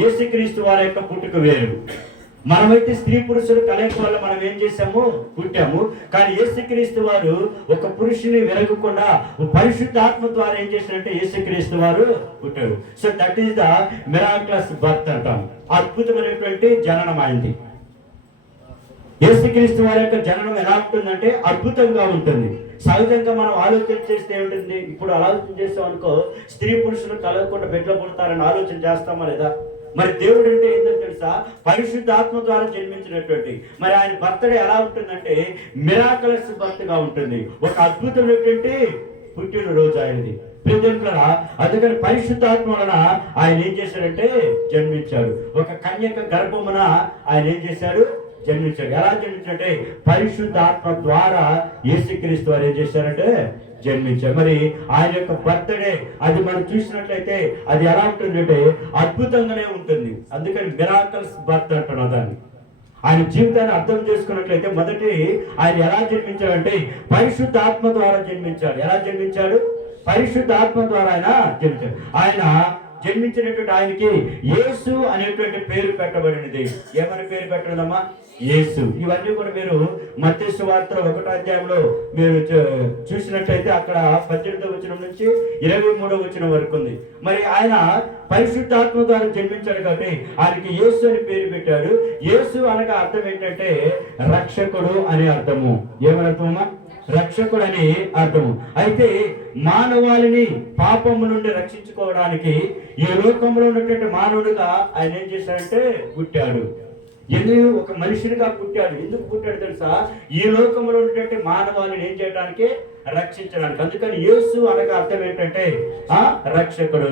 యేసుక్రీస్తు వారి యొక్క పుట్టుక వేరు. మనమైతే స్త్రీ పురుషులు కలయిక వల్ల మనం ఏం చేసాము, పుట్టాము. కానీ యేసుక్రీస్తు వారు ఒక పురుషుని వెరగకుండా పరిశుద్ధాత్మ ద్వారా ఏం చేశారంటే యేసుక్రీస్తు వారు పుట్టారు. So that is the miraculous birth అంటాం. అద్భుతమైనటువంటి జననం అయింది. యేసుక్రీస్తు వారి యొక్క జననం ఎలా ఉంటుందంటే అద్భుతంగా ఉంటుంది. సహజంగా మనం ఆలోచన చేస్తే ఏమిటండి, ఇప్పుడు ఆలోచన చేస్తాం అనుకో, స్త్రీ పురుషులు కలగకుండా బిడ్డలు పుడతారని ఆలోచన చేస్తామా లేదా? మరి దేవుడు అంటే ఏంటో తెలుసా, పరిశుద్ధాత్మ ద్వారా జన్మించినటువంటి. మరి ఆయన బర్త్డే ఎలా ఉంటుందంటే మిరాకలస్ బర్త్గా ఉంటుంది. ఒక అద్భుతమైనటువంటి పుట్టినరోజు ఆయనది. ప్రియజనులారా, అందుకని పరిశుద్ధాత్మ వలన ఆయన ఏం చేశాడంటే జన్మించాడు. ఒక కన్యక గర్భమున ఆయన ఏం చేశాడు, జన్మించాడు. ఎలా జన్మించాడంటే పరిశుద్ధాత్మ ద్వారా యేసుక్రీస్తు వారు ఏం చేశారంటే జన్మించారు. మరి ఆయన యొక్క బర్త్డే అది మనం చూసినట్లయితే అది ఎలా ఉంటుందంటే అద్భుతంగానే ఉంటుంది. అందుకని మిరాకల్స్ బర్త్ అంటున్నాం దాన్ని. ఆయన జీవితాన్ని అర్థం చేసుకున్నట్లయితే మొదటి ఆయన ఎలా జన్మించాడంటే పరిశుద్ధాత్మ ద్వారా జన్మించాడు. ఎలా జన్మించాడు? పరిశుద్ధాత్మ ద్వారా ఆయన జన్మించాడు. ఆయన జన్మించినటువంటి ఆయనకి యేసు అనేటువంటి పేరు పెట్టబడినది. ఏమని పేరు పెట్టడమ్మా? యేసు. ఇవన్నీ కూడా మీరు మత్తయి సువార్త 1వ అధ్యాయంలో మీరు చూసినట్లయితే అక్కడ 18వ వచనం నుంచి 23వ వచనం వరకు ఉంది. మరి ఆయన పరిశుద్ధాత్మ ద్వారా జన్మించాడు కాబట్టి ఆయనకి యేసు అని పేరు పెట్టాడు. యేసు అనగా అర్థం ఏంటంటే రక్షకుడు అనే అర్థము. ఏమని అర్థమమ్మా? రక్షకుడు అని అర్థము. అయితే మానవాళిని పాపము నుండి రక్షించుకోవడానికి ఈ లోకంలో ఉన్నటువంటి మానవుడిగా ఆయన ఏం చేశాడంటే పుట్టాడు. ఎందుకు ఒక మనిషినిగా పుట్టాడు? ఎందుకు పుట్టాడు తెలుసా? ఈ లోకంలో ఉన్నటువంటి మానవాళిని ఏం చేయడానికి, రక్షించడానికి. అందుకని యేసు అనగా అర్థం ఏంటంటే రక్షకుడు.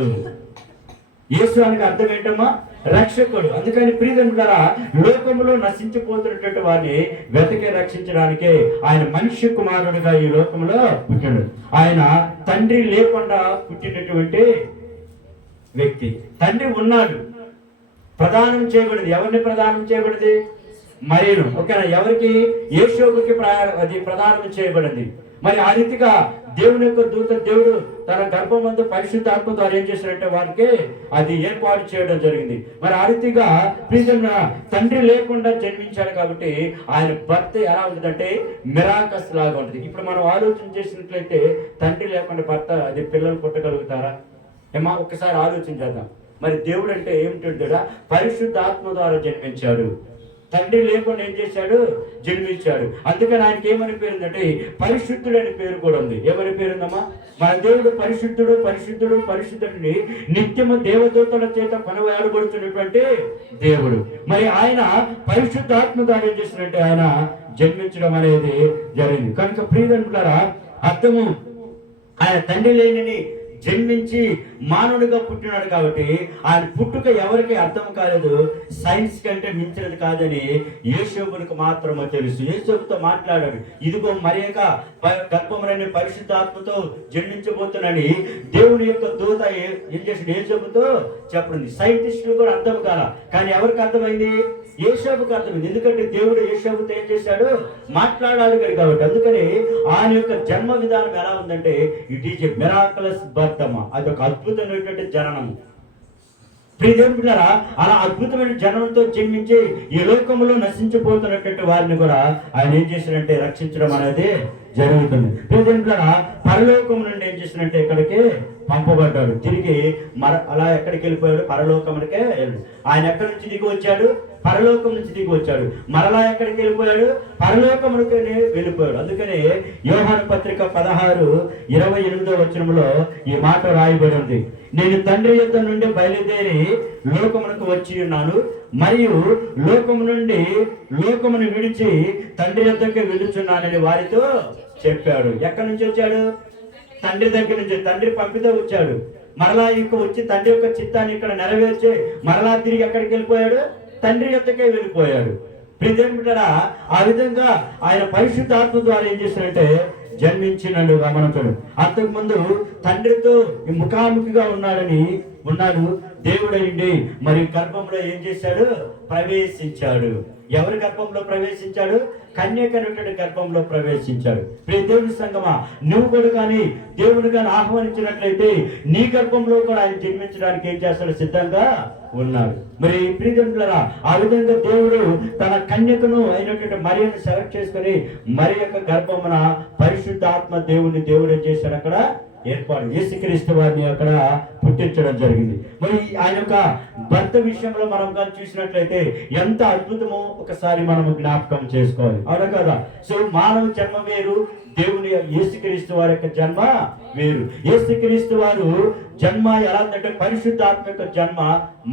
యేసు అనగా అర్థం ఏంటమ్మా? రక్షకుడు. అందుకని ప్రియజనులారా, లోకంలో నశించిపోతున్నటువంటి వారిని వెతికి రక్షించడానికే ఆయన మనిషి కుమారుడిగా ఈ లోకంలో పుట్టాడు. ఆయన తండ్రి లేకుండా పుట్టినటువంటి వ్యక్తి. తండ్రి ఉన్నాడు, ప్రదానం చేయబడింది. ఎవరిని ప్రదానం చేయబడింది? మరియను. ఓకేనా? ఎవరికి? యేషోబుకి అది ప్రదానం చేయబడింది. మరి ఆ రీతిగా దేవుని యొక్క దూత దేవుడు తన గర్భమందు పరిశుద్ధాత్మ ద్వారా ఏం చేశారంటే వారికి అది ఏర్పాటు చేయడం జరిగింది. మరి ఆ రీతిగా తండ్రి లేకుండా జన్మించాడు కాబట్టి ఆయన భర్త ఎలా ఉంటుందంటే మిరాకస్ లాగా ఉంటుంది. ఇప్పుడు మనం ఆలోచన చేసినట్లయితే తండ్రి లేకుండా భర్త అది పిల్లలు పుట్టగలుగుతారా? ఏమా ఒక్కసారి ఆలోచన చేద్దాం. మరి దేవుడు అంటే ఏమిటంటాడా? పరిశుద్ధాత్మ ద్వారా జన్మించాడు. తండ్రి లేకుండా ఏం చేశాడు? జన్మించాడు. అందుకని ఆయనకి ఏమని పేరుందంటే పరిశుద్ధుడు అని పేరు కూడా ఉంది. ఏమని పేరుందమ్మా? మన దేవుడు పరిశుద్ధుడు, పరిశుద్ధుడు, పరిశుద్ధుడిని నిత్యము దేవదూతల చేత కొనవేయబడుతున్నటువంటి దేవుడు. మరి ఆయన పరిశుద్ధాత్మ ద్వారా ఏం చేసినట్టే ఆయన జన్మించడం అనేది జరిగింది. కనుక ప్రియజనులారా, అర్థము ఆయన తండ్రి లేనిని జన్మించి మానవుడిగా పుట్టినాడు కాబట్టి ఆయన పుట్టుక ఎవరికి అర్థం కాలేదు. సైన్స్ కంటే మించినది కాదని యేషోబునికి మాత్రమే తెలుసు. యేషోబుతో మాట్లాడాడు, ఇదిగో మరియక గర్భమునని పరిశుద్ధాత్మతో జన్మించబోతున్నాని దేవుని యొక్క దూత ఏం చేసాడు? యేషోబుతో చెప్పండి. సైంటిస్టులు కూడా అర్థం కాల, కానీ ఎవరికి అర్థమైంది? యేషోబుకి అర్థమైంది. ఎందుకంటే దేవుడు యేషోబుతో ఏం చేశాడు? మాట్లాడాలి కాబట్టి. అందుకని ఆయన యొక్క జన్మ విధానం ఎలా ఉందంటే ఇట్ ఈజ్ ఎ మిరాకలస్ బర్త్ అమ్మా. అది ఒక అద్భుతమైనటువంటి జననము. ప్రియదేవులారా, అలా అద్భుతమైన జనంతో జన్మించి ఈ లోకంలో నశించిపోతున్నటువంటి వారిని కూడా ఆయన ఏం చేశారంటే రక్షించడం అనేది జరుగుతుంది. ప్రియదేవులారా, పరలోకం నుండి ఏం చేసినట్టే ఇక్కడికి పంపబడ్డాడు. తిరిగి అలా ఎక్కడికి వెళ్ళిపోయాడు? పరలోకమునికే వెళ్ళాడు. ఆయన ఎక్కడి నుంచి దిగి వచ్చాడు? పరలోకం నుంచి దిగి వచ్చాడు. మరలా ఎక్కడికి వెళ్ళిపోయాడు? పరలోకమునికే వెళ్ళిపోయాడు. అందుకనే యోహాను పత్రిక 16:28 వచనంలో ఈ మాట రాయబడి ఉంది. నేను తండ్రి యొద్ద నుండి బయలుదేరి లోకమునకు వచ్చి ఉన్నాను, మరియు లోకము నుండి లోకమును విడిచి తండ్రి యొద్దకే వెళుచున్నానని వారితో చెప్పాడు. ఎక్కడి నుంచి వచ్చాడు? తండ్రి దగ్గర నుంచి. తండ్రి పంపితే వచ్చాడు. మరలా ఇంక వచ్చి తండ్రి యొక్క చిత్తాన్ని ఇక్కడ నెరవేర్చి మరలా తిరిగి ఎక్కడికి వెళ్ళిపోయాడు? తండ్రి యొద్దకే వెళ్ళిపోయాడు. ప్రియదేవులారా, ఆ విధంగా ఆయన పరిశుద్ధాత్మ ద్వారా ఏం చేశాడంటే జన్మించినడు గమనించాడు. అంతకుముందు తండ్రితో ముఖాముఖిగా ఉన్నాడు దేవుడు అయింది. మరి గర్భంలో ఏం చేశాడు? ప్రవేశించాడు. ఎవరి గర్భంలో ప్రవేశించాడు? కన్యకనుడి గర్భంలో ప్రవేశించాడు. ప్రియ దేవుని సంగమా, నువ్వు కూడా కానీ దేవుని కానీ ఆహ్వానించినట్లయితే నీ గర్భంలో కూడా ఆయన జన్మించడానికి ఏం చేస్తాడు? సిద్ధంగా ఉన్నాడు. మరి ప్రియజనులారా, ఆ విధంగా దేవుడు తన కన్యకను అయినటువంటి మరియను సెలెక్ట్ చేసుకుని మరి యొక్క గర్భమున పరిశుద్ధాత్మ దేవుడు ఏం చేశాడు? అక్కడ ఏర్పాటు యేసుక్రీస్తు వారిని అక్కడ పుట్టించడం జరిగింది. మరి ఆయన యొక్క భర్త విషయంలో మనం కానీ చూసినట్లయితే ఎంత అద్భుతమో ఒకసారి మనం జ్ఞాపకం చేసుకోవాలి, అవునా కదా? సో మానవ జన్మ వేరు, దేవుని యేసుక్రీస్తు వారి యొక్క జన్మ వేరు. యేసుక్రీస్తు వారు జన్మ ఎలా ఉందంటే పరిశుద్ధాత్మ యొక్క జన్మ,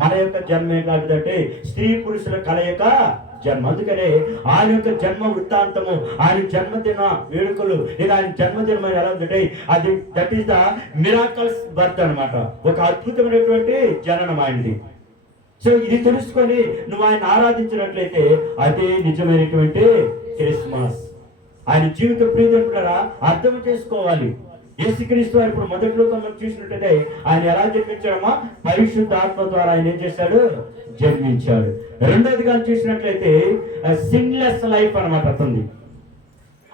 మన యొక్క జన్మ ఎలాంటిదంటే స్త్రీ పురుషుల కలయిక జన్మ. అందుకనే ఆయన యొక్క జన్మ వృత్తాంతము, ఆయన జన్మదిన వేడుకలు లేదా ఆయన జన్మదినం ఎలా ఉందంటే అది that is the miracles birth అనమాట. ఒక అద్భుతమైనటువంటి జననం ఆయనది. సో ఇది తెలుసుకొని నువ్వు ఆయన ఆరాధించినట్లయితే అదే నిజమైనటువంటి క్రిస్మస్. ఆయన జీవిత ప్రియరా అర్థం చేసుకోవాలి. యేసుక్రీస్తు వారు ఇప్పుడు మొదట్లో మనం చూసినట్లయితే ఆయన ఎలా జన్మించాడమ్మా? పరిశుద్ధాత్మ ద్వారా ఆయన ఏం చేశాడు? జన్మించాడు. రెండోదిగా చూసినట్లయితే సిన్లెస్ లైఫ్ అనమాట అతనిది.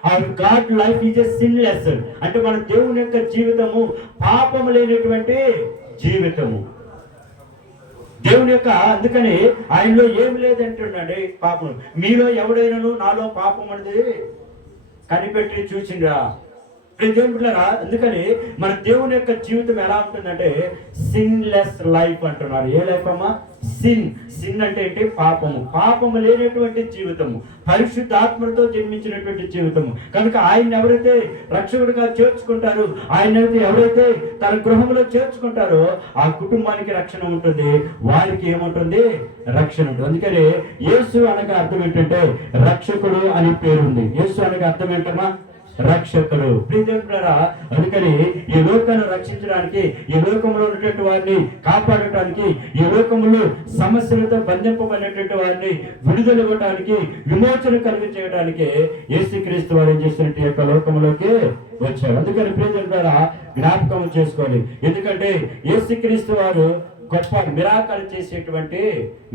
Hour God life is a sinless, అంటే మన దేవుని యొక్క జీవితము పాపము లేనటువంటి జీవితము. దేవుని యొక్క అందుకని ఆయనలో ఏమి లేదంటుండండి పాపం. మీలో ఎవడైనాను నాలో పాపం అనేది కనిపెట్టి చూసిండ్రా? దేవుడులారా, అందుకని మన దేవుని యొక్క జీవితం ఎలా ఉంటుందంటే సిన్లెస్ లైఫ్ అంటున్నారు. ఏ లైఫ్ అమ్మా? సిన్ అంటే ఏంటి? పాపము లేనటువంటి జీవితము, పరిశుద్ధాత్మతో జన్మించినటువంటి జీవితము. కనుక ఆయన ఎవరైతే రక్షకుడిగా చేర్చుకుంటారో, ఆయన ఎవరైతే తన గృహంలో చేర్చుకుంటారో ఆ కుటుంబానికి రక్షణ ఉంటుంది, వారికి ఏముంటుంది? రక్షణ ఉంటుంది. అందుకని యేసు అనగా అర్థం ఏంటంటే రక్షకుడు అని పేరుంది. యేసు అనగా అర్థం ఏంటమ్మా? రక్షకుడు. ప్రియదేవులారా, అందుకని ఈ లోకాన్ని రక్షించడానికి, ఈ లోకంలో ఉన్నటువంటి వారిని కాపాడటానికి, ఈ లోకంలో సమస్యలతో బంధింపబడినటువంటి వారిని విడుదల ఇవ్వడానికి, విమోచన కలిగించడానికి యేసుక్రీస్తు వారు ఏం చేసినట్టు యొక్క లోకంలోకి వచ్చారు. అందుకని ప్రియదేవులారా జ్ఞాపకం చేసుకోవాలి. ఎందుకంటే యేసుక్రీస్తు వారు గొప్ప మిరాకలు చేసేటువంటి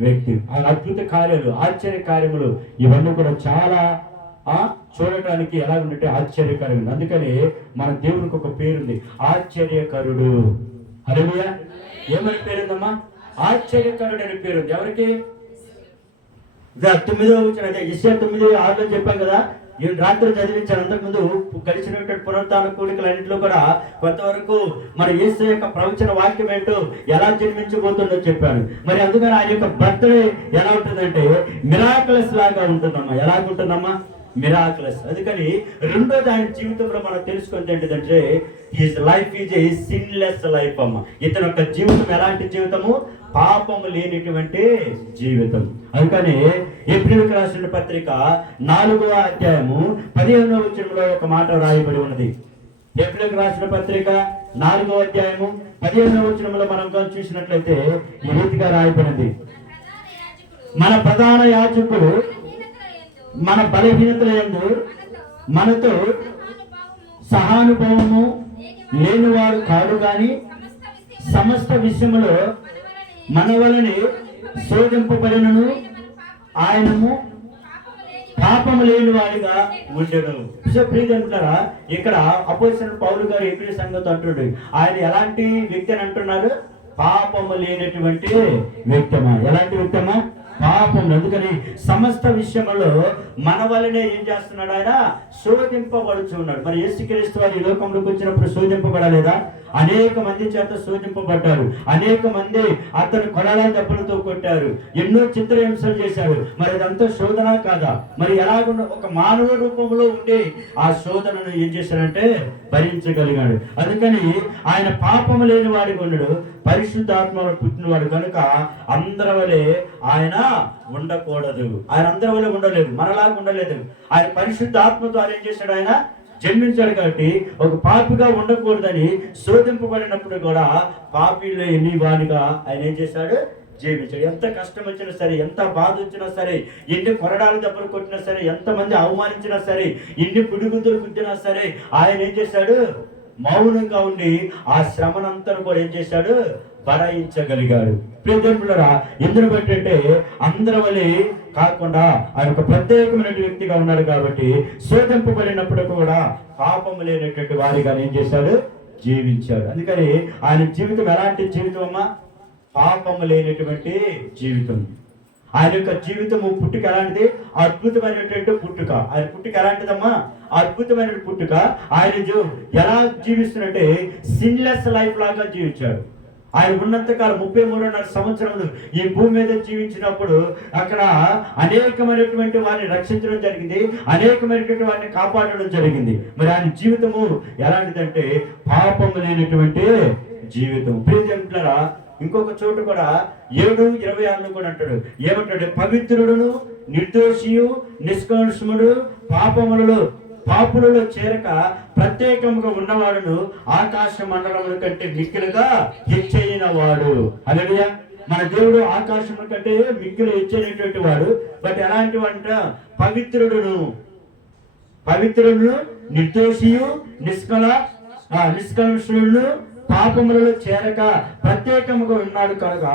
వ్యక్తి. ఆయన అద్భుత కార్యాలు, ఆశ్చర్య కార్యములు ఇవన్నీ కూడా చాలా చూడటానికి ఎలా ఉంటే ఆశ్చర్యకరంగా. అందుకని మన దేవునికి ఒక పేరుంది, ఆశ్చర్యకరుడు. హల్లెలూయా. ఏమని పేరుందమ్మా? ఆశ్చర్యకరుడు అని పేరుంది. ఎవరికి? 9వ వచనం, అదే యెషయా 9:6 చెప్పాం కదా. ఈ రాత్రి చదివించాను. అంతకుముందు గడిచినటువంటి పునరుత్థాన కూడికలన్నింటిలో కూడా కొంతవరకు మన యేసు యొక్క ప్రవచన వాక్యం ఏంటో ఎలా జన్మించబోతుందో చెప్పాను. మరి అందుకని ఆయన యొక్క బర్త్డే ఎలా ఉంటుందంటే మిరాకిల్స్ లాగా ఉంటుందమ్మా. ఎలాగుంటుందమ్మా? మిరాకిల్స్. అందుకని రెండోది ఆయన జీవితంలో మనం తెలుసుకుంది ఏంటిదంటే his life is a sinless life అమ్మ. ఇతని యొక్క జీవితం ఎలాంటి జీవితము? పాపము లేనిటువంటి జీవితం. అందుకని ఎబ్రీయులకు రాసిన పత్రిక 4వ అధ్యాయము 15వ వచనంలో ఒక మాట రాయబడి ఉన్నది. ఎబ్రీయులకు రాసిన పత్రిక 4వ అధ్యాయము 15వ వచనంలో మనం చూసినట్లయితే ఈ రీతిగా రాయబడింది. మన ప్రధాన యాజకుడు మన బలహీనతల యందు మనతో సహానుభవము లేనివాడు కాదు గాని సమస్త విషయములో మన వలనే శోధింపబడినను ఆయనము పాపము లేని వాడిగా ఉండెను. ప్రియజనులారా, ఇక్కడ అపోస్తలుడైన పౌలు గారు ఎఫెసీ సంఘంతో అంటున్నాడు, ఆయన ఎలాంటి వ్యక్తి అని అంటున్నారు? పాపము లేనటువంటి వ్యక్తమా. ఎలాంటి వ్యక్తమా? పాపం. అందుకని సమస్త విషయంలో మన వలనే ఏం చేస్తున్నాడు? ఆయన శోధింపబడుచున్నాడు. మరి యేసుక్రీస్తు వారు ఈ లోకంలోకి వచ్చినప్పుడు శోధింపబడలేదా? అనేక మంది చేత శోధింపబడ్డారు. అనేక మంది అతను కొరల దెబ్బలతో కొట్టారు, ఎన్నో చిత్రహింసలు చేశారు. మరి అదంతా శోధన కాదా? మరి ఎలాగున్న ఒక మానవ రూపంలో ఉండి ఆ శోధనను ఏం చేశాడంటే భరించగలిగాడు. అందుకని ఆయన పాపము లేని వాడిగా ఉన్నాడు, పరిశుద్ధాత్మ పుట్టినవాడు కనుక అందరి వలె ఆయన ఉండకూడదు. ఆయన అందరి వలె ఉండలేదు, మనలాగా ఉండలేదు. ఆయన పరిశుద్ధాత్మ ద్వారా ఏం చేశాడు? ఆయన జన్మించాడు కాబట్టి ఒక పాపిగా ఉండకూడదని శోధింపబడినప్పుడు కూడా పాపిలో ఎన్ని వాడిగా ఆయన ఏం చేశాడు? జీవించాడు. ఎంత కష్టం వచ్చినా సరే, ఎంత బాధ వచ్చినా సరే, ఎన్ని కొరడాలు దెబ్బలు కొట్టినా సరే, ఎంతమంది అవమానించినా సరే, ఎన్ని పిడిగుద్దులు గుద్దినా సరే, ఆయన ఏం చేశాడు? మౌనంగా ఉండి ఆ శ్రమనంతా కూడా ఏం చేశాడు? భరాయించగలిగాడు. ప్రియదేవులారా, ఎందును బట్టి అంటే అందరి వలె కాకుండా ఆయన ఒక ప్రత్యేకమైన వ్యక్తిగా ఉన్నాడు కాబట్టి శోధింపబడినప్పుడు కూడా పాపం లేనటువంటి వారిగా ఏం చేశాడు, జీవించాడు. అందుకని ఆయన జీవితం ఎలాంటి జీవితం అమ్మా? పాపము లేనటువంటి జీవితం. ఆయన యొక్క జీవితము పుట్టుక ఎలాంటిది? అద్భుతమైనటువంటి పుట్టుక. ఆయన పుట్టుక ఎలాంటిదమ్మా? అద్భుతమైన పుట్టుక. ఆయన ఎలా జీవిస్తున్నట్టే సిన్లెస్ లైఫ్ లాగా జీవించాడు. ఆయన ఉన్నంతకాలం 33.5 సంవత్సరములు ఈ భూమి మీద జీవించినప్పుడు అక్కడ అనేకమైనటువంటి వారిని రక్షించడం జరిగింది, అనేకమైనటువంటి వారిని కాపాడడం జరిగింది. మరి ఆయన జీవితము ఎలాంటిదంటే పాపము లేనటువంటి జీవితం. ప్రియజనులారా, ఇంకొక చోటు కూడా 7:26 కూడా అంటాడు, ఏమంటాడు? పవిత్రుడును నిర్దోషియు నిష్కల్మషుడు పాపులలో చేరక ప్రత్యేకంగా ఉన్నవాడును ఆకాశ మండలముల కంటే మిక్కిలుగా హెచ్చైన వాడు. హల్లెలూయా. మన దేవుడు ఆకాశం కంటే మిక్కిలు హెచ్చైనటువంటి వాడు. బట్ ఎలాంటి వంట? పవిత్రుడును నిర్దోషియు నిష్కల్మషుడు పాపములలో చేరక ప్రత్యేకముగా ఉన్నాడు కనుక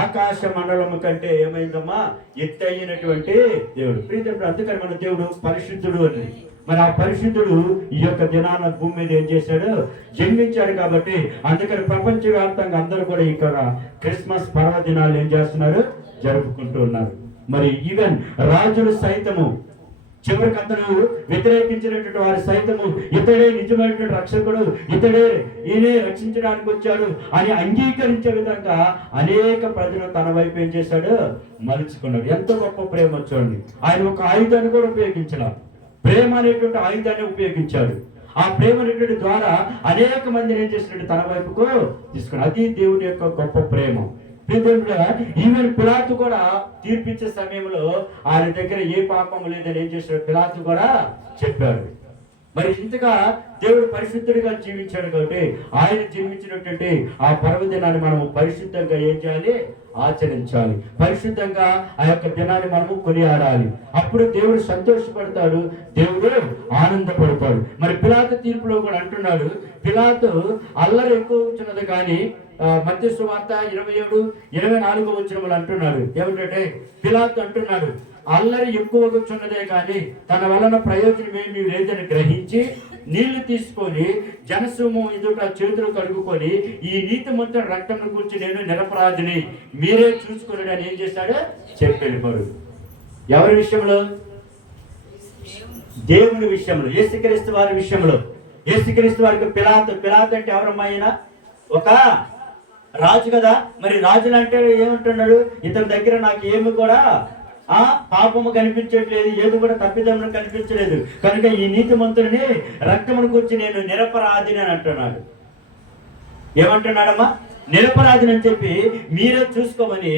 ఆకాశ మండలము కంటే ఏమైందమ్మా? ఎత్తైనటువంటి దేవుడు. ప్రియదేవుడు. అందుకని మన దేవుడు పరిశుద్ధుడు అని. మరి ఆ పరిశుద్ధుడు ఈ యొక్క దినాన భూమి మీద ఏం చేశాడు? జన్మించాడు. కాబట్టి అందుకని ప్రపంచవ్యాప్తంగా అందరూ కూడా ఇక్కడ క్రిస్మస్ పర్వదినాలు ఏం చేస్తున్నారు? జరుపుకుంటూ ఉన్నారు. మరి ఈవెన్ రాజులు సైతము, చివరికి అతను వ్యతిరేకించినటువంటి వారి సైతము ఇతడే నిజమైనటువంటి రక్షకుడు, ఈయనే రక్షించడానికి వచ్చాడు అని అంగీకరించే విధంగా అనేక ప్రజలు తన వైపు ఏం చేశాడు? మలుచుకున్నాడు. ఎంత గొప్ప ప్రేమ చూడండి. ఆయన ఒక ఆయుధాన్ని కూడా ఉపయోగించాల, ప్రేమ అనేటువంటి ఆయుధాన్ని ఉపయోగించాడు. ఆ ప్రేమ అనేటువంటి ద్వారా అనేక మందిని ఏం చేసినట్టు తన వైపుకు తీసుకున్నాడు. అది దేవుడి యొక్క గొప్ప ప్రేమ. ఈవెన్ పిలాతు కూడా తీర్పిచ్చే సమయంలో ఆయన దగ్గర ఏ పాపం లేదని ఏం చేశాడు? పిలాతు కూడా చెప్పాడు. మరి ఇంతగా దేవుడు పరిశుద్ధుడిగా జీవించాడు కాబట్టి ఆయన జీవించినటువంటి ఆ పర్వదినాన్ని మనము పరిశుద్ధంగా ఏం చేయాలి? ఆచరించాలి. పరిశుద్ధంగా ఆ యొక్క దినాన్ని మనము కొనియాడాలి. అప్పుడు దేవుడు సంతోషపడతాడు, దేవుడు ఆనందపడతాడు. మరి పిలాతు తీర్పులో కూడా అంటున్నాడు, పిలాతు అల్లరి ఎక్కువ వచ్చినది కానీ మత్తయి సువార్త 27:24 అంటున్నాడు. ఏమిటంటే పిలాతు అంటున్నాడు, అల్లరి ఎక్కువగా చున్నదే కానీ తన వలన ప్రయోజనం ఏమీ లేదని గ్రహించి నీళ్లు తీసుకొని జనసమూహం ఎదుట చేతులు కడుగుకొని ఈ నీతిమంతుని రక్తం గురించి నేను నిరపరాధిని, మీరే చూసుకుని అని ఏం చేశాడు? చెప్పాడు. ఎవరి విషయంలో? దేవుని విషయంలో, యేసుక్రీస్తు వారి విషయంలో. యేసుక్రీస్తు వారికి పిలాతు అంటే ఎవరమ్మా? ఆయన ఒక రాజు కదా. మరి రాజులు అంటే ఏమంటున్నాడు? ఇతని దగ్గర నాకు ఏమి కూడా పాపము కనిపించట్లేదు, ఏది కూడా తప్పిదమును కనిపించలేదు, కనుక ఈ నీతిమంతుడిని రక్తమును గురించి నేను నిరపరాధిని అని అంటున్నాడు. ఏమంటున్నాడమ్మా? నిరపరాధిని అని చెప్పి మీరే చూసుకోమని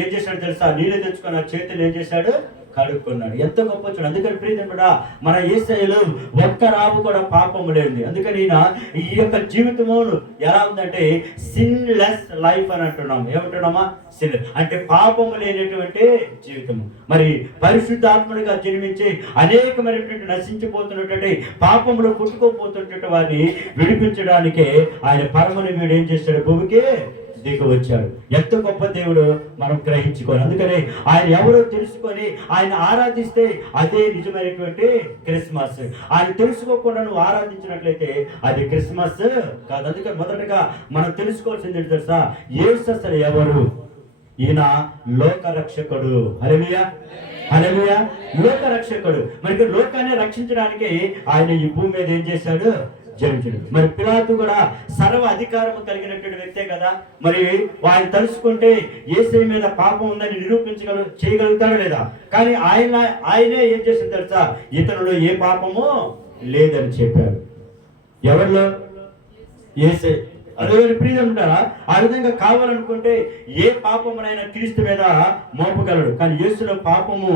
ఏం చేశాడు తెలుసా? నీళ్ళు తెచ్చుకొని ఆ చేతులు ఏం చేశాడు? కడుక్కున్నాడు. ఎంతో గొప్ప చూడు. అందుకని ప్రియతముడా, మన యేసయ్యలో ఒక్క రావు కూడా పాపము లేదు. అందుకని ఈయన ఈ యొక్క జీవితము ఎలా ఉందంటే సిన్లెస్ లైఫ్ అని అంటున్నాం. ఏమంటున్నామా? సిన్ అంటే పాపము లేనటువంటి జీవితము. మరి పరిశుద్ధాత్ముడిగా జన్మించి అనేకమైనటువంటి నశించిపోతున్నటువంటి పాపములు పుట్టుకోపోతున్నటువంటి వారిని విడిపించడానికే ఆయన పరమని వీడు ఏం చేశాడు? భూమికి దిగి వచ్చాడు. ఎంత గొప్ప దేవుడు మనం గ్రహించుకోవాలి. అందుకని ఆయన ఎవరో తెలుసుకొని ఆయన ఆరాధిస్తే అదే నిజమైనటువంటి క్రిస్మస్. ఆయన తెలుసుకోకుండా నువ్వు ఆరాధించినట్లయితే అది క్రిస్మస్ కాదు. అందుకని మొదటగా మనం తెలుసుకోవాల్సింది తెలుసా? యేసు అసలు ఎవరు? ఈయన లోకరక్షకుడు. హల్లెలూయా, హల్లెలూయా. లోకరక్షకుడు. మరి లోకాన్ని రక్షించడానికి ఆయన ఈ భూమి మీద ఏం చేశాడు? జయించాడు. మరి పిలాతు కూడా సర్వ అధికారం కలిగినటువంటి వ్యక్తే కదా. మరి ఆయన తలుచుకుంటే యేసయ్య మీద పాపం ఉందని చేయగలుగుతాడా లేదా? కానీ ఆయనే ఏం చేసింది తెలుసా? ఇతరులో ఏ పాపము లేదని చెప్పాడు. ఎవరిలో? యేసయ్య. అదే ప్రియులు ఉంటారా? ఆ విధంగా కావాలనుకుంటే ఏ పాపమునైనా క్రీస్తు మీద మోపగలడు. కానీ యేసులో పాపము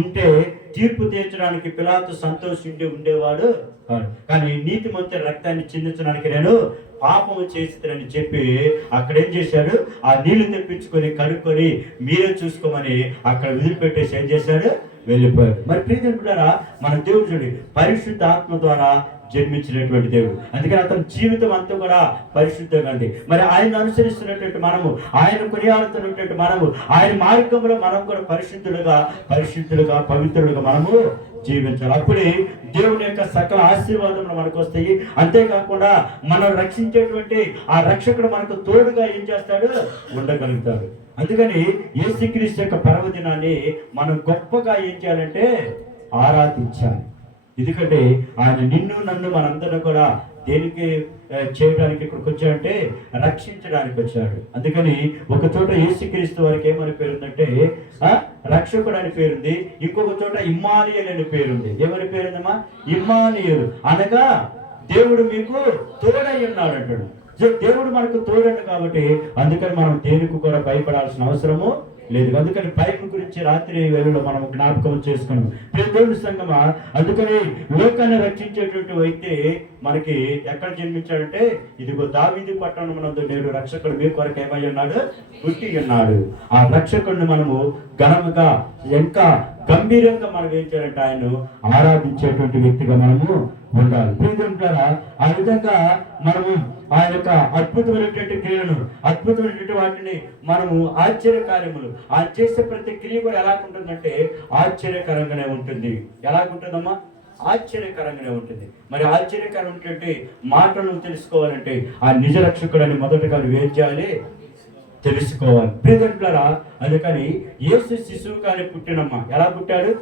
ఉంటే తీర్పు తీర్చడానికి పిలాతు సంతోషించి ఉండేవాడు కాదు. కానీ నీతిమంతుని రక్తాన్ని చిందించడానికి నేను పాపము చేస్తానని చెప్పి అక్కడ ఏం చేశాడు? ఆ నీళ్లు తెప్పించుకొని కడుక్కొని మీరే చూసుకోమని అక్కడ వదిలిపెట్టేసి ఏం చేశాడు? వెళ్ళిపోయాడు. మరి ప్రియమిత్రులారా, మన దేవుడు చూడండి పరిశుద్ధ ఆత్మ ద్వారా జన్మించినటువంటి దేవుడు. అందుకని అతని జీవితం అంతా కూడా పరిశుద్ధంగా ఉంది. మరి ఆయన అనుసరిస్తున్నటువంటి మనము, ఆయన కొనియాడుతున్నటువంటి మనము, ఆయన మార్గంలో మనం కూడా పరిశుద్ధులుగా పవిత్రులుగా మనము జీవించాలి. అప్పుడే దేవుని యొక్క సకల ఆశీర్వాదములు మనకు వస్తాయి. అంతేకాకుండా మనం రక్షించేటువంటి ఆ రక్షకుడు మనకు తోడుగా ఏం చేస్తాడు, ఉండగలుగుతాడు. అందుకని యేసుక్రీస్తు యొక్క పర్వదినాన్ని మనం గొప్పగా ఏం చేయాలంటే ఆరాధించాలి. ఎందుకంటే ఆయన నిన్ను నన్ను మనందరం కూడా దేనికి చేయడానికి ఇక్కడికి వచ్చాడంటే రక్షించడానికి వచ్చాడు. అందుకని ఒక చోట యేసుక్రీస్తు వారికి ఏమని పేరుందంటే రక్షకుడు అని పేరుంది, ఇంకొక చోట ఇమ్మానుయేలు అని పేరుంది. ఎవరి పేరుందమ్మా? ఇమ్మానుయేలు అనగా దేవుడు మీకు తోడై ఉన్నాడు అంటాడు. దేవుడు మనకు తోడండు కాబట్టి అందుకని మనం దేనికి కూడా భయపడాల్సిన అవసరము లేదు. అందుకని బైబిల్ గురించి రాత్రి వేళలో మనం జ్ఞాపకం చేసుకున్నాం. దేవుని సంగమా, అందుకని లోకాన్ని రక్షించేటువంటి వ్యక్తి మనకి ఎక్కడ జన్మించాడంటే ఇదిగో దావీదు పట్టణమునందు నేడు రక్షకుడు మీ కొరకు ఏమై ఉన్నాడు, పుట్టి ఉన్నాడు. ఆ రక్షకుడిని మనము ఘనముగా ఇంకా గంభీరంగా మనం ఏం చేయాలంటే ఆయన ఆరాధించేటువంటి వ్యక్తిగా మనము ఉండాలి. ప్రియమిత్రులారా, ఆ విధంగా మనము ఆయన యొక్క అద్భుతమైనటువంటి క్రియలను, అద్భుతమైనటువంటి వాటిని మనము ఆశ్చర్యకార్యములు ఆయన చేసే ప్రతి క్రియ కూడా ఎలాగుంటుందంటే ఆశ్చర్యకరంగానే ఉంటుంది. ఎలాగుంటుందమ్మా? ఆశ్చర్యకరంగానే ఉంటుంది. మరి ఆశ్చర్యకరమైనటువంటి మాటలు తెలుసుకోవాలంటే ఆ నిజ రక్షకుడని మొదటగా ఏం చేయాలి, తెలుసుకోవాలి. ప్రియమిత్రులారా, అందుకని యేసు శిశువుగానే పుట్టినమ్మా. ఎలా పుట్టాడు?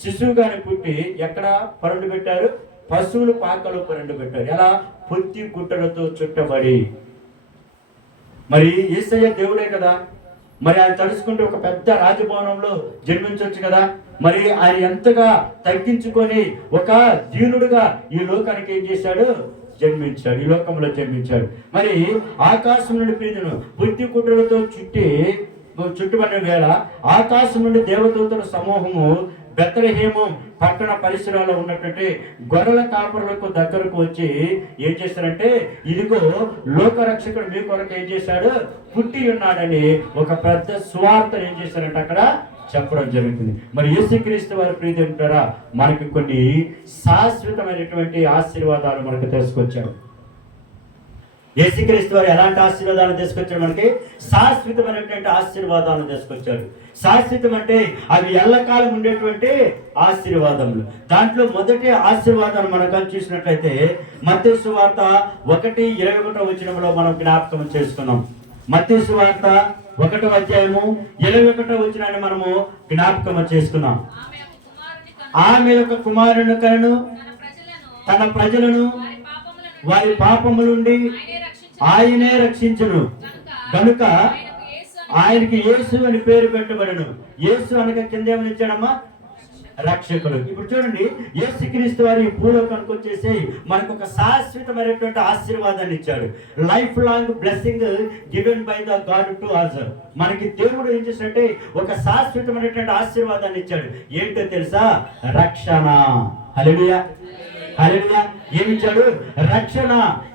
శిశువుగానే పుట్టి ఎక్కడ పరుండు పెట్టారు? పశువులు పాకలో పరుండు పెట్టారు. ఎలా? పొత్తి గుట్టలతో చుట్టబడి. మరి యేసయ్య దేవుడే కదా, మరి ఆయన తలుచుకుంటే ఒక పెద్ద రాజభవనంలో జన్మించవచ్చు కదా. మరి ఆయన ఎంతగా తగ్గించుకొని ఒక దీనుడుగా ఈ లోకానికి ఏం చేశాడు, జన్మించాడు, ఈ లోకంలో జన్మించాడు. మరి ఆకాశం నుండి ప్రీతును బుద్ధి కుట్రలతో చుట్టుబడిన వేళ ఆకాశం నుండి దేవదూతల సమూహము బెత్లెహేము పట్టణ పరిసరాల్లో ఉన్నటువంటి గొర్రెల కాపరులకు దగ్గరకు వచ్చి ఏం చేశారంటే ఇదిగో లోకరక్షకుడు మీ కొరకు ఏం చేశాడు, పుట్టి ఉన్నాడని ఒక పెద్ద సువార్త ఏం చేశారంటే అక్కడ చెప్పడం జరుగుతుంది. మరి యేసుక్రీస్తు వారి ప్రీతి అంటారా, మనకి కొన్ని శాశ్వతమైనటువంటి ఆశీర్వాదాలు మనకు తీసుకొచ్చారు. యేసుక్రీస్తు వారు ఎలాంటి ఆశీర్వాదాలు తీసుకొచ్చాడు? మనకి శాశ్వతమైనటువంటి ఆశీర్వాదాలు తీసుకొచ్చాడు. శాశ్వతం అంటే అవి ఎల్లకాలం ఉండేటువంటి ఆశీర్వాదములు. దాంట్లో మొదటి ఆశీర్వాదాలు మనం చూసినట్లయితే మత్తయి సువార్త 1:21 మనం జ్ఞాపకం చేసుకున్నాం. మత్తయి సువార్త 1:21 మనము జ్ఞాపకం చేసుకున్నాం. ఆమె యొక్క కుమారుని కలను తన ప్రజలను వారి పాపముల నుండి ఆయనే రక్షించును గనుక ఆయనకి యేసు అని పేరు పెట్టబడను. యేసు అనగా కింద ఏమని ఇచ్చాడమ్మా, రక్షకుడు. ఇప్పుడు చూడండి, యేసుక్రీస్తు వారి భూలోకానికి వచ్చేసి మనకు ఒక శాశ్వతమైనటువంటి ఆశీర్వాదాన్ని ఇచ్చాడు. Life long blessing given by the God to us. మనకి దేవుడు ఏం చేశాడంటే ఒక శాశ్వతమైనటువంటి ఆశీర్వాదాన్ని ఇచ్చాడు. ఏంటో తెలుసా? రక్షణ. హల్లెలూయా, హల్లెలూయా. ఏమిచ్చాడు? రక్షణ.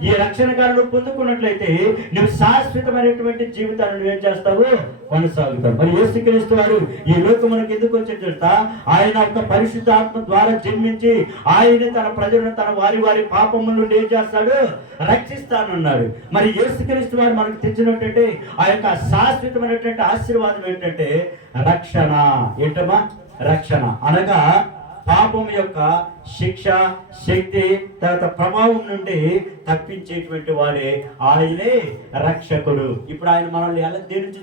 ఈ రక్షణ కారణం పొందుకున్నట్లయితే నువ్వు శాశ్వతమైనటువంటి జీవితాన్ని నువ్వేం చేస్తావు, కొనసాగుతావు. మరి యేసుక్రీస్తు వారు ఈ లోకమునకు ఎందుకు వచ్చి తెలుసా? ఆయన ఒక పరిశుద్ధాత్మ ద్వారా జన్మించి ఆయన తన ప్రజలను తన వారి పాపముల నుండి ఏం చేస్తాడు, రక్షిస్తానన్నాడు. మరి యేసుక్రీస్తు వారు మనకు తెచ్చినటువంటి ఆ యొక్క శాశ్వతమైనటువంటి ఆశీర్వాదం ఏంటంటే రక్షణ. ఏంటమ్మా? రక్షణ అనగా పాపం యొక్క శిక్ష, శక్తి, తర్వాత ప్రభావం నుండి తప్పించేటువంటి వాడే ఆయనే రక్షకుడు. ఇప్పుడు ఆయన మనల్ని ఎలా దేని నుంచి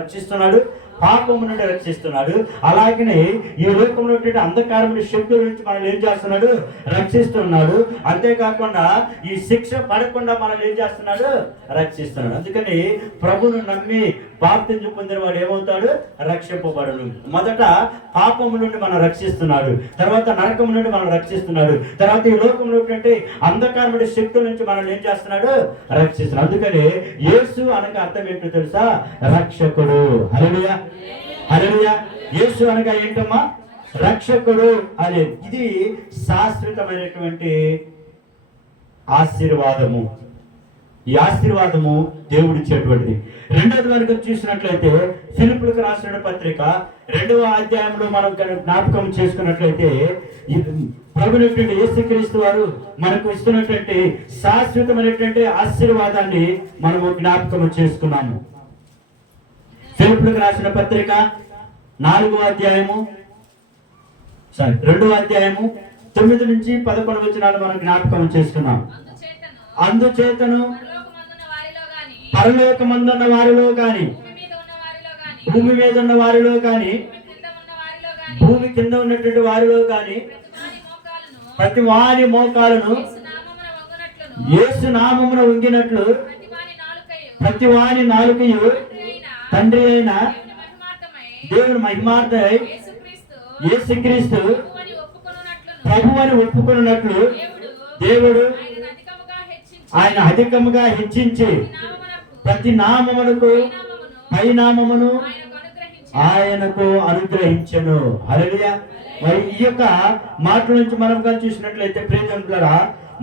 రక్షిస్తున్నాడు? పాపము నుండి రక్షిస్తున్నాడు. అలాగనే ఈ లోకంలో అంధకారమైన శక్తుల నుంచి మనల్ని ఏం చేస్తున్నాడు, రక్షిస్తున్నాడు. అంతేకాకుండా ఈ శిక్ష పడకుండా మనల్ని ఏం చేస్తున్నాడు, రక్షిస్తున్నాడు. అందుకని ప్రభువును నమ్మి బాప్తిజం పొందిన వాడు ఏమవుతాడు, రక్షింపబడును. మొదట పాపము నుండి మనం రక్షిస్తున్నాడు, తర్వాత నరకం నుండి మనం రక్షిస్తున్నాడు, తర్వాత ఈ లోకంలో అంధకారమైన శక్తుల నుంచి మనల్ని ఏం చేస్తున్నాడు, రక్షిస్తున్నాడు. అందుకని యేసు అనగా అర్థం ఏంటో తెలుసా, రక్షకుడు. హల్లెలూయా, హల్లెలూయా. యేసు అనగా ఏంటమ్మా, రక్షకుడు అనేది. ఇది శాశ్వతమైనటువంటి ఆశీర్వాదము. ఈ ఆశీర్వాదము దేవుడు ఇచ్చేటువంటిది. రెండోది కనుక చూసినట్లయితే ఫిలిప్పులకు రాసిన పత్రిక 2వ అధ్యాయంలో మనం జ్ఞాపకం చేసుకున్నట్లయితే ప్రభువైనటువంటి యేసుక్రీస్తు వారు మనకు ఇస్తున్నటువంటి శాశ్వతమైనటువంటి ఆశీర్వాదాన్ని మనము జ్ఞాపకం చేసుకున్నాము. ఫిలిప్పులకు రాసిన పత్రిక 2వ అధ్యాయము 9 నుంచి 11 వచనాలు మనం జ్ఞాపకం చేసుకున్నాం. అందుచేతను పరలోకమందున్న వారిలో గాని, భూమి మీద ఉన్న వారిలో గాని, భూమి కింద ఉన్నటువంటి వారిలో గాని ప్రతి వాని మోకాలను యేసు నామమున వంగినట్లు ప్రతి వాని నాలుకయు తండ్రి అయిన దేవుని మహిమార్థమై యేసుక్రీస్తు ప్రభువని ఒప్పుకొనున్నట్లు దేవుడు ఆయన అధికముగా హెచ్చించి ప్రతి నామమునకు పై నామమును ఆయనకు అనుగ్రహించెను. హల్లెలూయా. మరి ఈ యొక్క మాటల నుంచి మనం కానీ చూసినట్లయితే ప్రియజనులారా,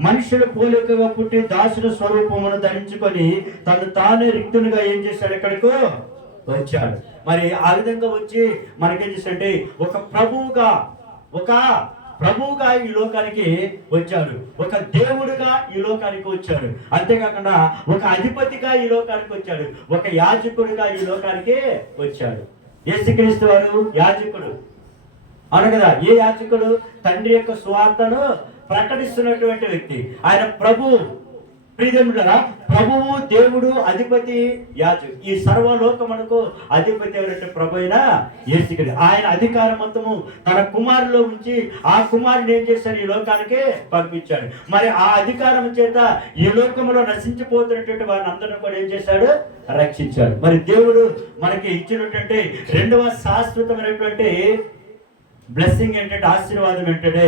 మనుషుల పోలికగా పుట్టి దాసుల స్వరూపమును ధరించుకొని తను తానే రిక్తునిగా ఏం చేశాడు, ఎక్కడికో వచ్చాడు. మరి ఆ విధంగా వచ్చి మనకేం చేశాడంటే ఒక ప్రభువుగా ఈ లోకానికి వచ్చాడు, ఒక దేవుడుగా ఈ లోకానికి వచ్చాడు. అంతేకాకుండా ఒక అధిపతిగా ఈ లోకానికి వచ్చాడు, ఒక యాజకుడిగా ఈ లోకానికి వచ్చాడు. యేసుక్రీస్తు వారు యాజకుడు అవును కదా. ఏ యాజకుడు? తండ్రి యొక్క సువార్తను ప్రకటిస్తున్నటువంటి వ్యక్తి. ఆయన ప్రియదేవులారా, ప్రభువు, దేవుడు, అధిపతి, యాజకుడు. ఈ సర్వలోకమునకు అధిపతి ఎవరంటే ప్రభు అయిన యేసుక్రీస్తు. ఆయన అధికారం మొత్తము తన కుమారులో ఉంచి ఆ కుమారుని ఏం చేశాడు, ఈ లోకానికి పంపించాడు. మరి ఆ అధికారం చేత ఈ లోకంలో నశించిపోతున్నటువంటి వారిని అందరిని కూడా ఏం చేశాడు, రక్షించాడు. మరి దేవుడు మనకి ఇచ్చినటువంటి రెండవ శాశ్వతమైనటువంటి బ్లెస్సింగ్ ఏంటంటే, ఆశీర్వాదం ఏంటంటే,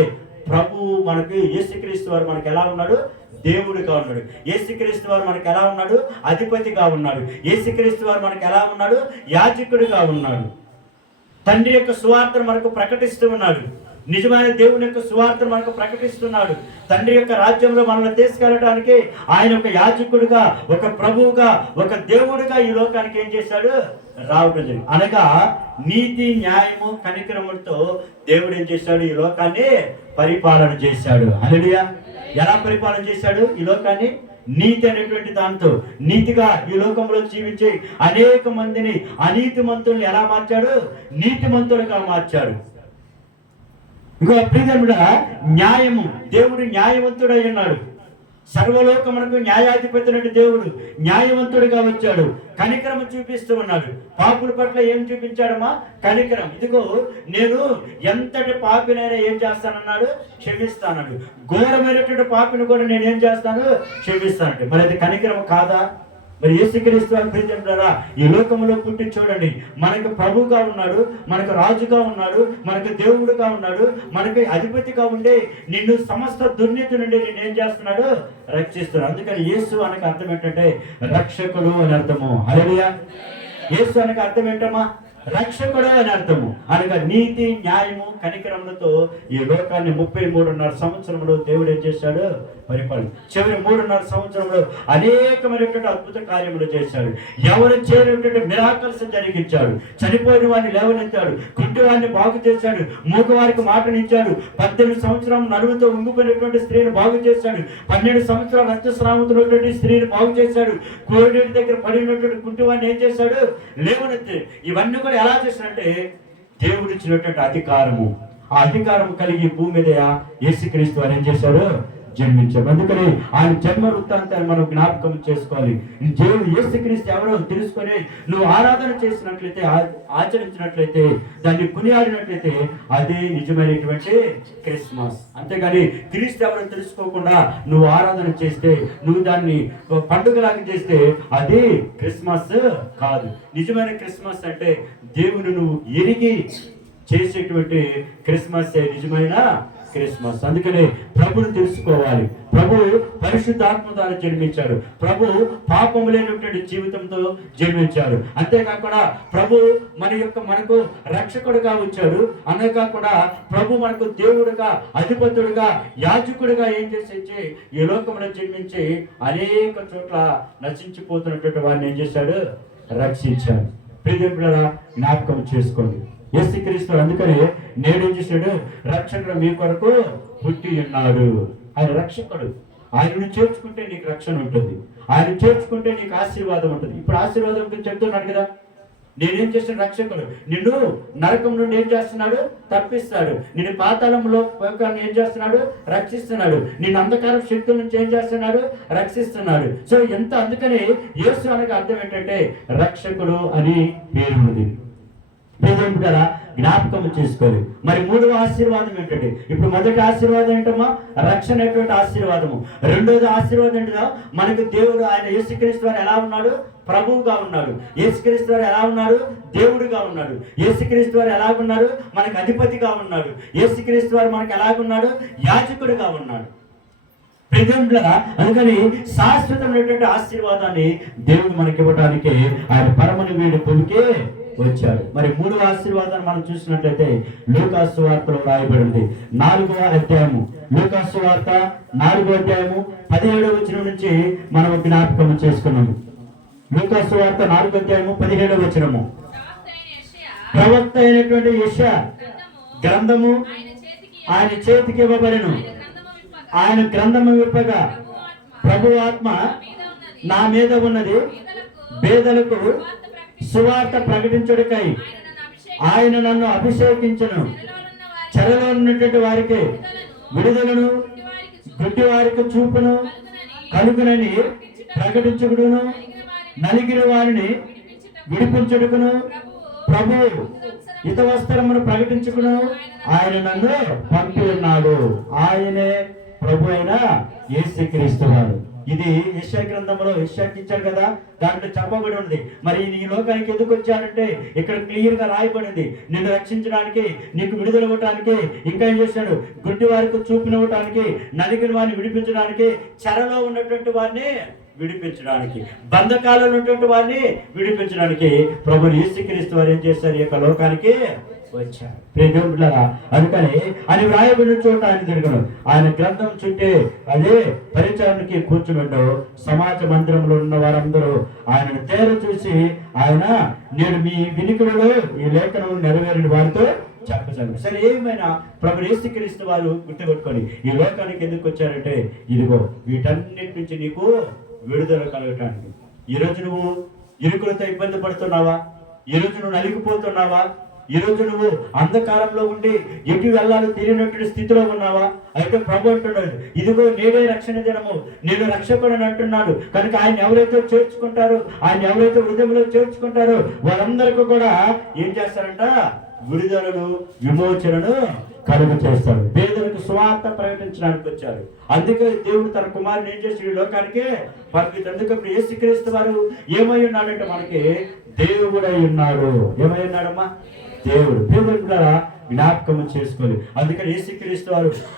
ప్రభువు మనకి యేసుక్రీస్తు వారు మనకి ఎలా ఉన్నాడు, దేవుడిగా ఉన్నాడు. యేసుక్రీస్తు వారు మనకు ఎలా ఉన్నాడు, అధిపతిగా ఉన్నాడు. యేసుక్రీస్తు వారు మనకు ఎలా ఉన్నాడు, యాజకుడిగా ఉన్నాడు. తండ్రి యొక్క సువార్తను మనకు ప్రకటిస్తూ ఉన్నాడు. నిజమైన దేవుని యొక్క సువార్తను మనకు ప్రకటిస్తున్నాడు. తండ్రి యొక్క రాజ్యంలో మనల్ని తీసుకెళ్ళడానికి ఆయన ఒక యాజకుడిగా, ఒక ప్రభువుగా, ఒక దేవుడిగా ఈ లోకానికి ఏం చేశాడు, రావడం జరిగింది. అనగా నీతి, న్యాయము, కనికరములతో దేవుడు ఏం చేశాడు, ఈ లోకాన్ని పరిపాలన చేశాడు. హల్లెలూయా. ఎలా పరిపాలన చేశాడు ఈ లోకాన్ని? నీతి అనేటువంటి దాంతో నీతిగా ఈ లోకంలో జీవించి అనేక మందిని అనీతిమంతుల్ని ఎలా మార్చాడు, నీతిమంతులుగా మార్చాడు. ఇంకో ప్రియదేవుడా, న్యాయము, దేవుడు న్యాయవంతుడై ఉన్నాడు. సర్వలోకమునకు న్యాయాధిపతి దేవుడు న్యాయవంతుడిగా వచ్చాడు. కనికరం చూపిస్తూ ఉన్నాడు. పాపుల పట్ల ఏం చూపించాడమ్మా, కనికరం. ఇదిగో నేను ఎంతటి పాపినైనా ఏం చేస్తానన్నాడు, క్షమిస్తానన్నాడు. ఘోరమైనటువంటి పాపిని కూడా నేను ఏం చేస్తాను, క్షమిస్తానంటే మరి అది కనికరం కాదా? మరి యేసుక్రీస్తు ప్రియజనులారా, ఈ లోకంలో పుట్టి చూడండి, మనకు ప్రభువుగా ఉన్నాడు, మనకు రాజుగా ఉన్నాడు, మనకు దేవుడుగా ఉన్నాడు, మనకి అధిపతిగా ఉండే నిన్ను సమస్త దుర్నీతి నుండి నిన్ను ఏం చేస్తున్నాడు, రక్షిస్తున్నాడు. అందుకని యేసు అనగా అర్థం ఏంటంటే రక్షకుడు అని అర్థము. హల్లెలూయా. యేసు అనగా అర్థం ఏంటమ్మా, రక్షకుడు అని అర్థము. అనగా నీతి, న్యాయము, కనికరములతో ఈ లోకాన్ని 33.5 సంవత్సరంలో దేవుడు ఏం చేశాడు, పరిపాలన. చివరి 3.5 సంవత్సరంలో అనేకమైనటువంటి అద్భుత కార్యములు చేశాడు. ఎవరు చేయనటువంటి మిరాకల్స్ జరిగించాడు. చనిపోయిన వాడిని లేవనెత్తాడు, కుంటి వాడిని బాగు చేశాడు, మూగవారికి మాటనిచ్చాడు. 18 సంవత్సరం నడుముతో ఉంగిపోయినటువంటి స్త్రీని బాగు చేశాడు. 12 సంవత్సరాలు రక్తస్రావముతున్నటువంటి స్త్రీని బాగు చేశాడు. కోవిడ్ దగ్గర పడినటువంటి కుంటి వాడిని ఏం చేశాడు, లేవనెత్తి. ఇవన్నీ కూడా ఎలా చేశాడంటే దేవుడు ఇచ్చినటువంటి అధికారము. ఆ అధికారం కలిగి భూమి మీద యేసుక్రీస్తు అని ఏం చేశారు, జన్మించాడు. అందుకని ఆయన జన్మ వృత్తాంతాన్ని మనం జ్ఞాపకం చేసుకోవాలి. దేవుడు యేసుక్రీస్తు ఎవరో తెలుసుకొని నువ్వు ఆరాధన చేసినట్లయితే, ఆచరించినట్లయితే, దాన్ని కొనియాడినట్లయితే అదే నిజమైనటువంటి క్రిస్మస్. అంతేగాని క్రీస్తు ఎవరో తెలుసుకోకుండా నువ్వు ఆరాధన చేస్తే, నువ్వు దాన్ని పండుగలాగా చేస్తే అది క్రిస్మస్ కాదు. నిజమైన క్రిస్మస్ అంటే దేవుని నువ్వు ఎరిగి చేసేటువంటి క్రిస్మస్ నిజమైన క్రిస్మస్. అందుకనే ప్రభుని తెలుసుకోవాలి. ప్రభు పరిశుద్ధాత్మ ద్వారా జన్మించాడు. ప్రభు పాపం లేనటువంటి జీవితంతో జన్మించాడు. అంతేకాకుండా ప్రభు మనకు రక్షకుడుగా వచ్చాడు. అంతేకాకుండా ప్రభు మనకు దేవుడుగా, అధిపతుడుగా, యాజకుడిగా ఏం చేసి ఈ లోకంలో జన్మించి అనేక చోట్ల నశించిపోతున్నటువంటి వారిని ఏం చేశాడు? రక్షించాడు. ప్రియదేవులారా, జ్ఞాపకం చేసుకోండి. యేసుక్రీస్తు అందుకనే నేడేం చేశాడు? రక్షకుడు మీ కొరకు పుట్టి ఉన్నాడు. ఆయన రక్షకుడు. ఆయనను చేర్చుకుంటే నీకు రక్షణ ఉంటుంది. ఆయన చేర్చుకుంటే నీకు ఆశీర్వాదం ఉంటుంది. ఇప్పుడు ఆశీర్వాదం గురించి చెప్తున్నాడు కదా. నేనేం చేసిన రక్షకుడు నిన్ను నరకం నుండి ఏం చేస్తున్నాడు? తప్పిస్తాడు. నిన్ను పాతాళంలో ఏం చేస్తున్నాడు? రక్షిస్తున్నాడు. నిన్ను అంధకార శక్తుల నుంచి ఏం చేస్తున్నాడు? రక్షిస్తున్నాడు. సో ఎంత అందుకని యేసు అనగా అర్థం ఏంటంటే రక్షకుడు అని పేరు ఉన్నది. కదా, జ్ఞాపకం చేసుకోవాలి. మరి మూడవ ఆశీర్వాదం ఏంటంటే, ఇప్పుడు మొదటి ఆశీర్వాదం ఏంటమ్మా? రక్షణ అనేటువంటి ఆశీర్వాదము. రెండోది ఆశీర్వాదం ఏంటో, మనకు దేవుడు ఆయన యేసుక్రీస్తు వారు ఎలా ఉన్నాడు? ప్రభువుగా ఉన్నాడు. యేసుక్రీస్తు వారు ఎలా ఉన్నాడు? దేవుడిగా ఉన్నాడు. యేసుక్రీస్తు వారు ఎలాగున్నాడు? మనకు అధిపతిగా ఉన్నాడు. యేసుక్రీస్తు వారు మనకు ఎలాగున్నాడు? యాజకుడిగా ఉన్నాడు. అందుకని శాశ్వతమైనటువంటి ఆశీర్వాదాన్ని దేవుడు మనకి ఇవ్వడానికి ఆయన పరమని వీడి భూమికి వచ్చాడు. మరి మూడవ ఆశీర్వాదాన్ని మనం చూసినట్లయితే లూకాసు వార్తలో రాయబడింది 4వ అధ్యాయము. లూకాసు వార్త 4వ అధ్యాయము 17వ వచనం నుంచి మనం జ్ఞాపకం చేసుకున్నాము. లూకాసు వార్త 4వ అధ్యాయము 17వ వచనము. ప్రవక్త అయినటువంటి యెషయా గ్రంథము ఆయన చేతికి ఇవ్వబడెను. ఆయన గ్రంథము విప్పగా ప్రభు ఆత్మ నా మీద ఉన్నది, బేదలకు సువార్త ప్రకటించుటకై ఆయన నన్ను అభిషేకించును, చెరలో ఉన్నటువంటి వారికి విడుదలను, గుడ్డి వారికి చూపును కలుగునని ప్రకటించుకును, నలిగిన వారిని విడిపించుటకును, ప్రభు హితవస్త్రమును ప్రకటించుకును ఆయన నన్ను పంపి ఉన్నాడు. ఆయనే ప్రభు అయిన యేసుక్రీస్తు వారు. ఇది యెషయా గ్రంథంలో యెషయాకి ఇచ్చాడు కదా, దాంట్లో చెప్పబడి ఉంది. మరి ఈ లోకానికి ఎందుకు వచ్చాడంటే ఇక్కడ క్లియర్ గా రాయబడింది. నిన్ను రక్షించడానికి, నీకు విడుదల ఇవ్వటానికి, ఇంకా ఏం చేశాడు? గుడ్డి వారికి చూపినివ్వటానికి, నలిగిన వారిని విడిపించడానికి, చెరలో ఉన్నటువంటి వారిని విడిపించడానికి, బంధకాలలో ఉన్నటువంటి వారిని విడిపించడానికి ప్రభు యేసుక్రీస్తు వారు ఏం చేశారు? ఈ యొక్క లోకానికి వచ్చారు. అందుకని అని వ్రాయబడిన చోట ఆయన తిరగను. ఆయన గ్రంథం చుట్టే అదే పరిచయానికి కూర్చుండో సమాజ మందిరంలో ఉన్న వారందరూ ఆయనను తేర చూసి ఆయన నేడు మీ వినికిడిలో ఈ లేఖనం నెరవేరిన వారితో చెప్పగలరు. సరే, ఏమైనా ప్రభు యేసుక్రీస్తు వారు గుర్తుపెట్టుకొని ఈ లోకానికి ఎందుకు వచ్చారంటే ఇదిగో వీటన్నిటి నుంచి నీకు విడుదల కలగటానికి. ఈరోజు నువ్వు ఇరుకులతో ఇబ్బంది పడుతున్నావా? ఈరోజు నువ్వు నలిగిపోతున్నావా? ఈరోజు నువ్వు అంధకారంలో ఉండి ఎటు వెళ్ళాలో తెలియనటువంటి స్థితిలో ఉన్నావా? అయితే ప్రభు అంటున్నాడు, ఇదిగో నేడే రక్షణ దినము, నేను రక్షకుడు అని అంటున్నాడు. కనుక ఆయన ఎవరైతే చేర్చుకుంటారో, ఆయన ఎవరైతే హృదయంలో చేర్చుకుంటారో వారందరికీ కూడా ఏం చేస్తారంట? విడుదలను, విమోచనను కలుగు చేస్తాడు. పేదలకు సువార్త ప్రకటించడానికి వచ్చాడు. అందుకే దేవుడు తన కుమారుని ఏం చేసి ఈ లోకానికి పంపించాడు. అందుకే యేసుక్రీస్తు వారు ఏమై ఉన్నాడంటే మనకి దేవుడై ఉన్నాడు. ఏమై ఉన్నాడమ్మా? దేవుడు. దేవుడు జ్ఞాపకం చేసుకోవాలి. అందుకని యేసుక్రీస్తు వారు